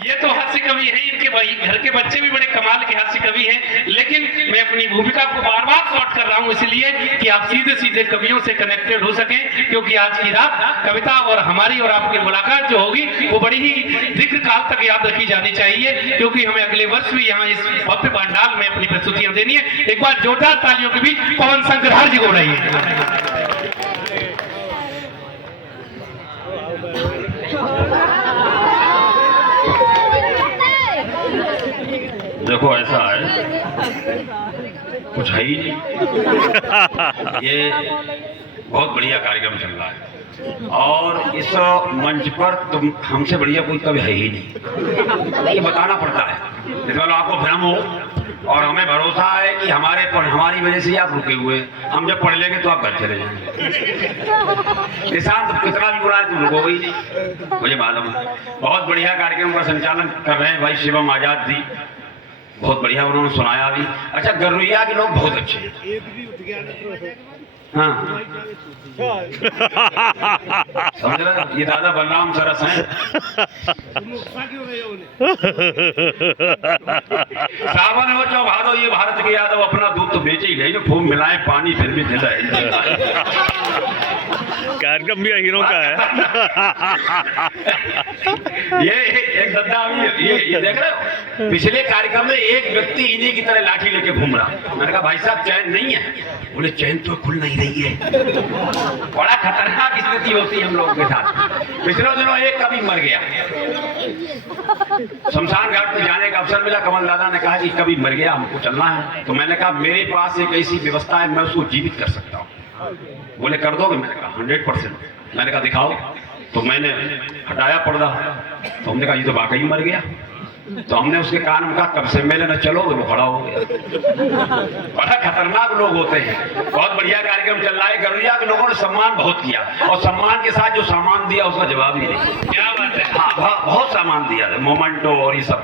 ये तो हास्य कवि है, इनके घर के बच्चे भी बड़े कमाल के हास्य कवि हैं, लेकिन मैं अपनी भूमिका को बार बार शॉर्ट कर रहा हूं इसलिए कि आप सीधे सीधे कवियों से कनेक्टेड हो सकें, क्योंकि आज की रात कविता और हमारी और आपकी मुलाकात जो होगी वो बड़ी ही दीर्घ काल तक याद रखी जानी चाहिए, क्योंकि हमें अगले वर्ष भी यहाँ इस भव्य पंडाल में अपनी प्रस्तुतियां देनी है। एक बार जोरदार तालियों के बीच पवन शंकर जी को बढ़ाइए। देखो ऐसा है, कुछ है ही नहीं। ये बहुत बढ़िया कार्यक्रम चल रहा है और इस मंच पर तुम हमसे बढ़िया कोई कभी है ही नहीं। ये बताना पड़ता है, जिस वालों आपको भ्रम हो और हमें भरोसा है कि हमारी वजह से आप रुके हुए, हम जब पढ़ लेंगे तो आप घर चले जाएंगे। निशान तो कितना भी बुरा है तुम रुकोगे ही नहीं, मुझे मालूम है। बहुत बढ़िया कार्यक्रम का संचालन कर रहे हैं भाई शिवम आजाद जी, बहुत बढ़िया उन्होंने सुनाया भी। अच्छा, गरुइया के लोग बहुत अच्छे हैं। हाँ समझ रहे, ये दादा बलराम सरस हैं। सावन हो जो भादो, ये भारत के यादव अपना दूध तो बेचे ही गए, जो खूब मिलाए पानी फिर भी दिल है। कार्यक्रम भी हीरो का है। ये एक दद्दा ये देख रहे हो, पिछले कार्यक्रम में एक व्यक्ति इन्हीं की तरह लाठी लेके घूम रहा। मैंने कहा भाई साहब चैन नहीं है, बोले चैन तो खुल नहीं रही है। बड़ा खतरनाक स्थिति होती है हम लोगों के साथ। पिछले दिनों एक कवि मर गया, शमशान घाट पे जाने का अवसर मिला। कमल दादा ने कहा कि कवि मर गया, हमको चलना है। तो मैंने कहा मेरे पास एक ऐसी व्यवस्था है, मैं उसको जीवित कर सकता हूँ। बोले कर दोगे? मैंने कहा 100%। मैंने कहा दिखाओ। तो मैंने हटाया पर्दा, तो हमने कहा ये तो वाकई मर गया। तो हमने उसके कान में कहा कब से मेले न चलो, वो खड़ा हो गया। बड़ा खतरनाक लोग होते हैं। बहुत बढ़िया कार्यक्रम चल रहा है। गरुइया के लोगों ने सम्मान बहुत किया और सम्मान के साथ जो सामान दिया उसका जवाब ही नहीं। क्या बात है। हाँ बहुत सामान दिया, मोमेंटो और ये सब।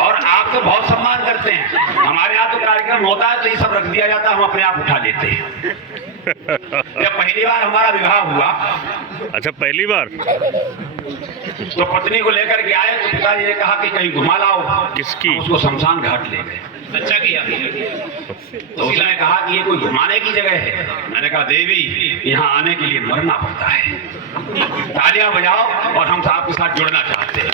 और आप तो बहुत सम्मान करते हैं। हमारे यहाँ तो कार्यक्रम होता है तो ये सब रख दिया जाता है, हम अपने आप उठा लेते हैं। जब पहली बार हमारा विवाह हुआ, अच्छा पहली बार, तो पत्नी को लेकर के आए तो पिताजी ने कहा कि कहीं घुमा लाओ। किसकी? उसको शमशान घाट ले गए। अच्छा किया। तो उसने कहा कि ये कोई घुमाने की जगह है। मैंने कहा देवी, यहाँ आने के लिए मरना पड़ता है। तालियां बजाओ और हम आपके साथ जुड़ना चाहते हैं।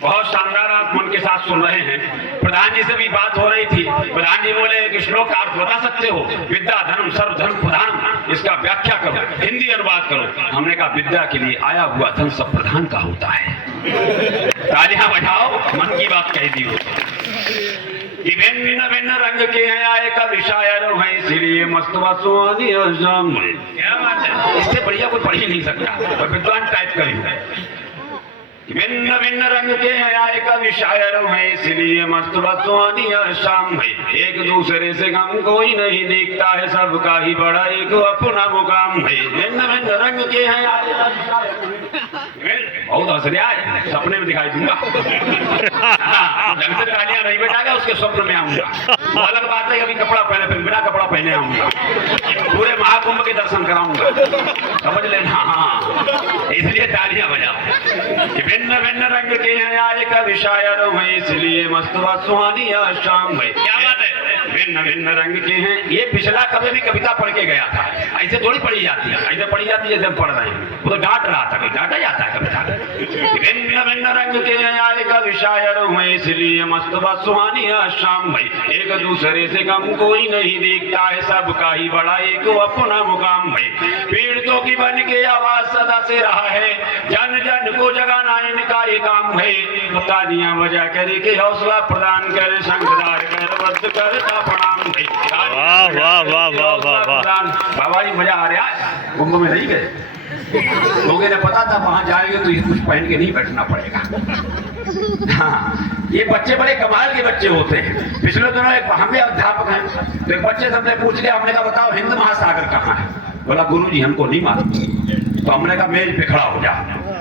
बहुत शानदार आप मन के साथ सुन रहे हैं। प्रधान जी से भी बात हो रही थी। प्रधान जी बोले कि श्लोक का अर्थ बता सकते हो? विद्या धर्म सर्व धर्म प्रधान, इसका व्याख्या करो, हिंदी अनुवाद करो। हमने कहा विद्या के लिए आया हुआ धन सब प्रधान का होता है। तालियां बजाओ, मन की बात कह दी हो। कि भिन्न भिन्न रंग के हैं आए का विषायर है, इसलिए मस्त वसुआनी। क्या बात है, इससे बढ़िया कोई पढ़ ही नहीं सकता। और विद्वान टाइप करी। भिन्न भिन्न रंग के हैं आए का विषायर है, इसलिए मस्त बसवानी शाम है। एक दूसरे से गम कोई नहीं दिखता है, सबका ही बड़ा एक अपना मुकाम है। भिन्न भिन्न रंग के हैं आए, बहुत हंस रहा है, सपने में दिखाई दूंगा। ढंग से तालियां नहीं बजाएगा, उसके स्वप्न में आऊंगा। वो अलग बात है, अभी कपड़ा पहने, फिर बिना कपड़ा पहने आऊंगा, पूरे महाकुंभ के दर्शन कराऊंगा, समझ लेना। हाँ इसलिए तालियां बजाओ। भिन्न भिन्न रंग के हैं आए का विषायर है, इसलिए मस्त सुहानी शाम है। क्या बात है, भिन्न भिन्न रंग के हैं। ये पिछला कभी भी कविता पढ़ के गया था, ऐसे थोड़ी पढ़ी जाती है। ऐसे पढ़ी जाती है जैसे हम पढ़ रहे हैं। वो तो डांट रहा था, डांटा जाता है कविता। भिन्न भिन्न रंग के हैं आए का विषायर है, इसलिए मस्त सुहानी शाम है। एक दूसरे से गम कोई नहीं दिखता है, सबका ही बड़ा एक अपना मुकाम है। पीड़ितों की बन के आवाज सदा से रहा है, जन जन को जगाना इनका ये काम है। तालियां बजा कर के हौसला प्रदान कर, शंखदार कर वध करता प्रणाम है। वाह वाह वाह वाह वाह वाह। बाबा जी मजा आ रहा है। कुंभ में नहीं गए, लोगों ने पता था वहां जाएंगे तो ये कुछ पहन के नहीं बैठना पड़ेगा। हाँ ये बच्चे बड़े कमाल के बच्चे होते हैं। पिछले दिनों एक हम भी अध्यापक हैं, तो एक बच्चे सबने पूछ लिया, हमने कहा बताओ हिंद महासागर कहाँ है? बोला गुरुजी हमको नहीं मालूम। तो हमने कहा मेज पे खड़ा हो जा।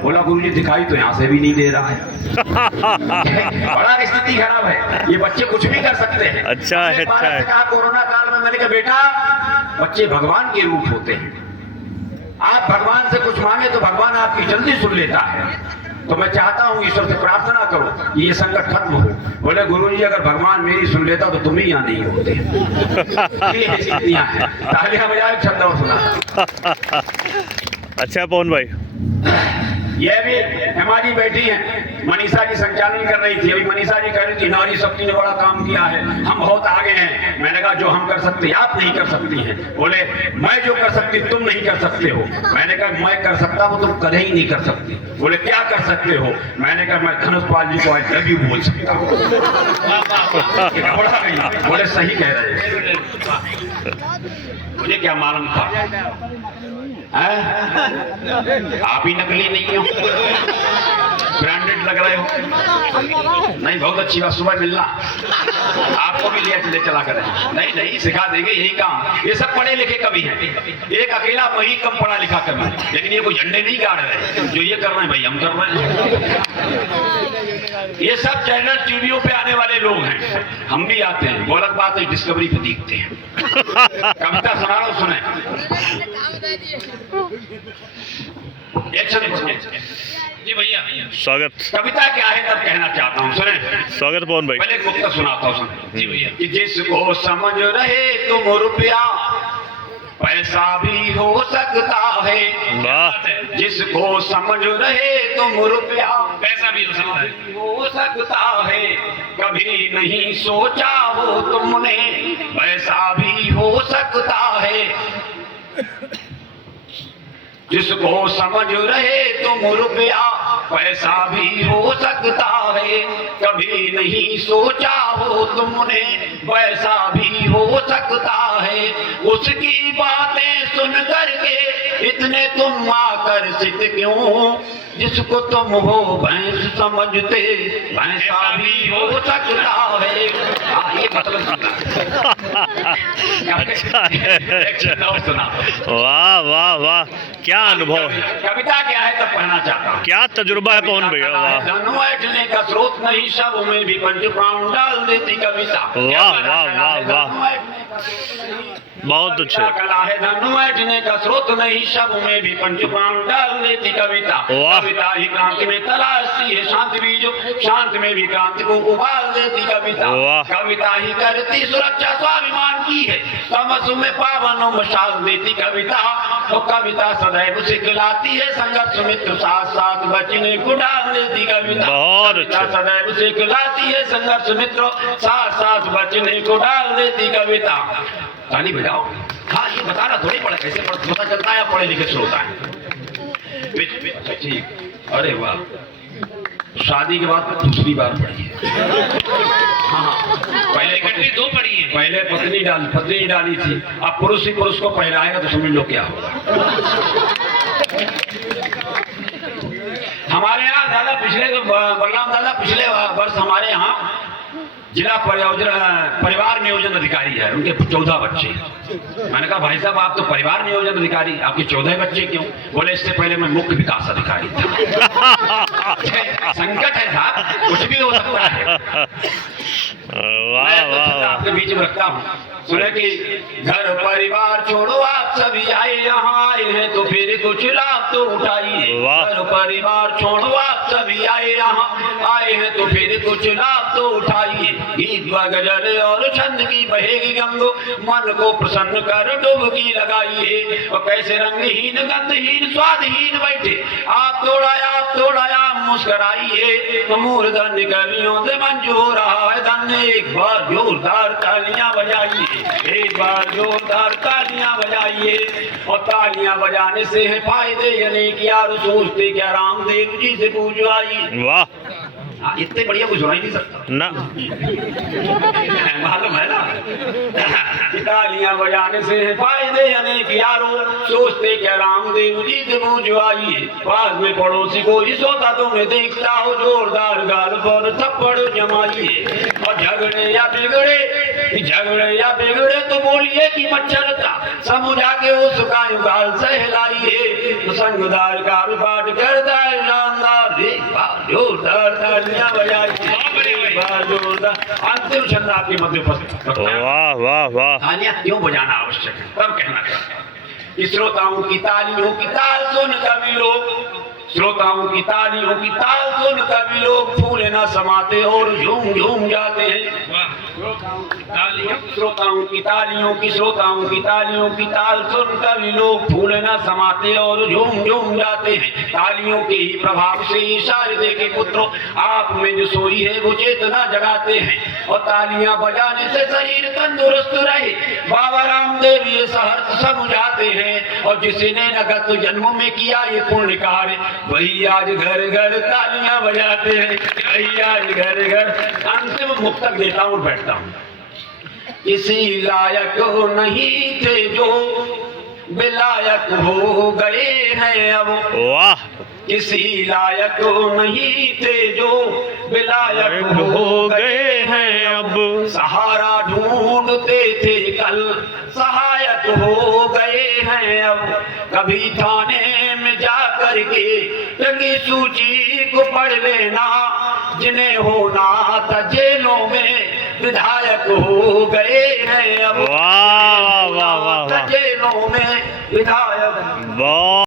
बोला गुरुजी दिखाई तो यहाँ से भी नहीं दे रहा है। बड़ा स्थिति खराब है, ये बच्चे कुछ भी कर सकते हैं। अच्छा है, अच्छा है। कहा कोरोना काल में, मैंने कहा बेटा बच्चे भगवान के रूप होते हैं। आप भगवान से कुछ मांगे तो भगवान आपकी जल्दी सुन लेता है। तो मैं चाहता हूँ ईश्वर से प्रार्थना करो ये संकट खत्म हो। बोले गुरुजी अगर भगवान मेरी सुन लेता तो तुम ही यहाँ नहीं होते। ये स्थितियाँ हैं। तालियां बजाओ, छंद और सुना। अच्छा पवन भाई, ये भी हमारी बेटी है मनीषा जी संचालन कर रही थी। अभी मनीषा जी कह रही थी नारी शक्ति ने बड़ा काम किया है, हम बहुत आगे हैं। मैंने कहा जो हम कर सकते आप नहीं कर सकती हैं। बोले मैं जो कर सकती तुम नहीं कर सकते हो। मैंने कहा मैं कर सकता हूँ तुम कभी ही नहीं कर सकती। बोले क्या कर सकते हो। मैंने कहा मैं धनुष पाल जी को आई लव यू बोल सकता हूँ। बोले सही कह रहे हैं। मुझे क्या मालूम था आप ही नकली नहीं हो, ब्रांडेड लग रहे हो। नहीं बहुत अच्छी बात, सुबह मिलना आपको भी ले चला कर। नहीं नहीं सिखा देंगे यही काम। ये सब पढ़े लिखे कवि हैं, एक अकेला वही कम पढ़ा लिखा कवि, लेकिन ये कोई झंडे नहीं गाड़ रहे। जो ये कर रहे हैं भाई हम कर रहे हैं। ये सब चैनल टीवियों पे आने वाले लोग हैं, हम भी आते हैं। वो अलग बात है डिस्कवरी पे देखते हैं। कविता सुना रहा हूं, सुने। जी भैया स्वागत। कविता क्या है तब कहना चाहता हूँ, सुने। स्वागत पवन भाई। पहले एक मुक्तक सुनाता हूँ, सुने। जी भैया। कि जिसको समझ रहे तुम रुपया पैसा भी हो सकता है। वाह, जिसको समझ रहे तुम रुपया पैसा भी हो सकता है। हो सकता है। कभी नहीं सोचा हो तुमने पैसा भी हो सकता है। जिसको समझ रहे तुम रुपया पैसा भी हो सकता है। कभी नहीं सोचा हो तुमने पैसा भी हो सकता है। उसकी बातें सुन करके इतने तुम आकर्षित क्यों। जिसको तुम हो भैंस समझते भैंसा भी हो सकता है। ये मतलब सुना। वाह वाह वाह, क्या अनुभव, कविता क्या है तब पढ़ना चाहता हूँ। क्या तजुर्बा है पवन भैया। वाह धन बैठने का स्रोत नहीं, सब में भी पंच प्राण डाल देती कविता। वाह वाह वाह वाह, बहुत अच्छे। कला है धन बैठने का स्रोत नहीं, सब में भी पंच प्राण डाल देती कविता। वाह। कविता ही क्रांति में तलाशती है शांति बीज, शांत में भी क्रांति को उबाल देती कविता। वाह। कविता ही करती सुरक्षा स्वाभिमान की है, तमस में पावनों मशाल देती कविता। तो कविता सदैव सिखलाती है संघर्ष मित्र, साथ साथ बचने को डाल देती कविता। बहुत कविता अच्छे। सदैव सिखलाती है संघर्ष मित्र, साथ साथ बचने को डाल देती कविता। ताली बजाओ। हाँ ये बताना थोड़ी पड़ा कैसे पता चलता है पढ़े लिखे श्रोता है। ठीक, अरे वाह, शादी के बाद दूसरी बार पढ़ी है। हाँ पहले इकट्ठी दो पड़ी है। पहले पत्नी डाली थी, अब पुरुष ही पुरुष को पहनाएगा तो समझ लो क्या होगा। हमारे यहाँ दादा बलराम दादा पिछले वर्ष हमारे यहाँ जिला परिवार नियोजन अधिकारी है, उनके 14 बच्चे। मैंने कहा भाई साहब आप तो परिवार नियोजन अधिकारी, आपके 14 बच्चे क्यों। बोले इससे पहले मैं मुख्य विकास अधिकारी था। संकट है साहब, कुछ भी हो सकता है। वाह वाह, आपके बीच में रखता हूँ। सुने कि घर परिवार छोड़ो आप सभी आए यहाँ आए हैं तो फिर कुछ लाभ तो उठाइए। घर परिवार छोड़ो आप सभी आए यहाँ आए हैं तो फिर कुछ लाभ तो उठाइए। गीत गजल और छंद की बहेगी गंगो, मन को प्रसन्न कर डुबकी लगाइए। और कैसे रंगहीन गंधहीन स्वादहीन बैठे आप तोड़ाया मुस्कराइए। मूर्धन्य कवियों से मंजूर हो रहा है धन्य, एक बार जोरदार तालियां बजाइए। एक बार जोरदार तालियां बजाइए। और तालियां बजाने से है फायदे अनेक यार, सोचते क्या रामदेव जी से पूजवाइए। वाह, इतने बढ़िया कुछ सुना ही नहीं सकता ना, मालूम है ना। तालियां बजाने से है फायदे अनेक यारों, सोचते क्या रामदेव जी से पूजवाइए। पास में पड़ोसी कोई सोता तुम्हें देखता हो, जोरदार गाल पर थप्पड़ जमाइए। और झगड़े या बिगड़े तो बोलिए कि मच्छर था समुझा के उसका गाल सहलाइए। तो संगदार का पाठ करता है शानदार, जोरदार तालियां बजाइए। जोरदार अंतिम छंद आपके मध्य उपस्थित। वाह वाह वाह, तालियां क्यों बजाना आवश्यक है तब कहना चाहता हूं। श्रोताओं की तालियों की ताल सुन कवि लोग श्रोताओं की तालियों की ताल सुन कभी लोग फूले न समाते और झूम झूम जाते हैं। वाह, तालियां। श्रोताओं की तालियों की ताल सुन कभी लोग फूले न समाते और झूम झूम जाते हैं। तालियों के ही प्रभाव से इशारे दे के पुत्रों आप में जो सोई है वो चेतना जगाते हैं और तालियां बजाने से शरीर तंदुरुस्त रहे बाबा रामदेव ये सहर्ष समझाते हैं। और जिसने नगत जन्म में किया ये पुण्य कार्य वही आज घर घर तालियां बजाते हैं, वही आज घर घर। अंतिम मुक्तक देता हूँ, बैठता हूँ। किसी लायक नहीं थे जो बेलायक हो गए हैं अब, वाह, किसी लायक नहीं थे जो बेलायक हो गए हैं अब। सहारा ढूंढते थे कल सहायक हो गए हैं अब। कभी थाने में जा कर के टंगी सूची को पढ़ लेना, जिन्हें होना था जेलों में विधायक हो गए हैं अब। वाह वाह वाह वाह, जेलों में विधायक। वाह।